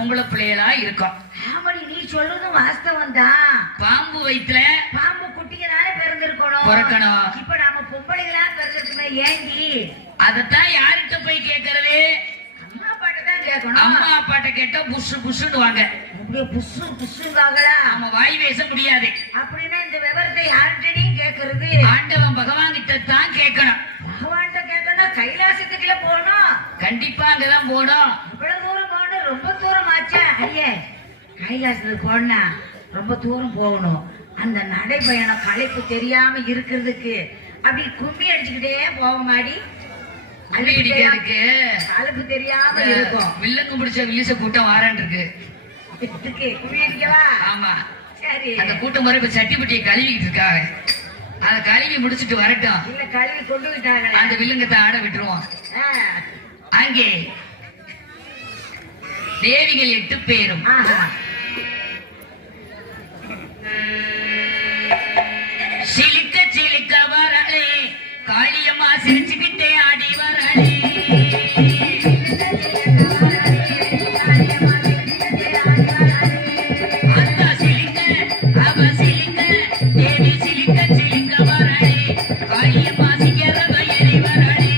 பொம்பளை பிள்ளைகளா இருக்கும். ஆமாடி, நீ சொல்றது வாஸ்தவம் தான். பாம்பு வயித்துல பாம்பு குட்டிங்கதானே பிறந்திருக்கணும். இப்ப நம்ம பொம்பளைகளா பிறந்திருக்குமே, ஏங்கி அதத்தான் யார்கிட்ட போய் கேட்கறது? அம்மா அப்பாட்ட தான் கேட்கணும். அம்மா அப்பாட்ட கேட்டா புஷு புஷுன்னு வாங்க. அப்படியே புஷு புஷுங்காங்களா? நம்ம வாய் பேச முடியாது. அப்படின்னா இந்த விவரத்தை யார்கிட்டயும் கேட்கறது? ஆண்டவன் பகவான் கிட்ட தான் கேட்கணும். பகவான்கிட்ட கேட்கணும். கைலாசத்துக்குள்ள போகணும். கண்டிப்பா அங்கதான் போனோம். இவ்வளவு தூரம் போகணும். ரொம்ப தூரம் ஆச்சா? ஐயே, கைலாசத்துக்கு போனா ரொம்ப தூரம் போகணும். அந்த நடைபயணம் களைப்பு தெரியாம இருக்கிறதுக்கு அப்படி கும்மி அடிச்சுக்கிட்டே போக மாடி. களைப்பு தெரியாம இருக்கும். வில்லங்கு பிடிச்ச வில்லிச கூட்டம் வாரான் இருக்கு. கும்மி அடிக்கவா? ஆமா, சரி. அந்த கூட்டம் முறை இப்ப சட்டி பட்டியை கழுவிக்கிட்டு இருக்காங்க. அதை கழுவி முடிச்சுட்டு வரட்டும். இல்ல, கழுவி கொண்டு விட்டாங்க. அந்த வில்லங்கத்தை ஆட விட்டுருவோம். அங்கே தேவிகள் 8 பேரும் சிலிக்க சிலிக்க வரலே, காளியம்மா சிரிச்சுக்கிட்டே ஆடி வரலே. அந்த சிலிக்க அவ சிலிக்க, தேவி சிலிக்க சிலிக்க வரலே, காளியம்மா சிங்கரத ஏறி வரலே.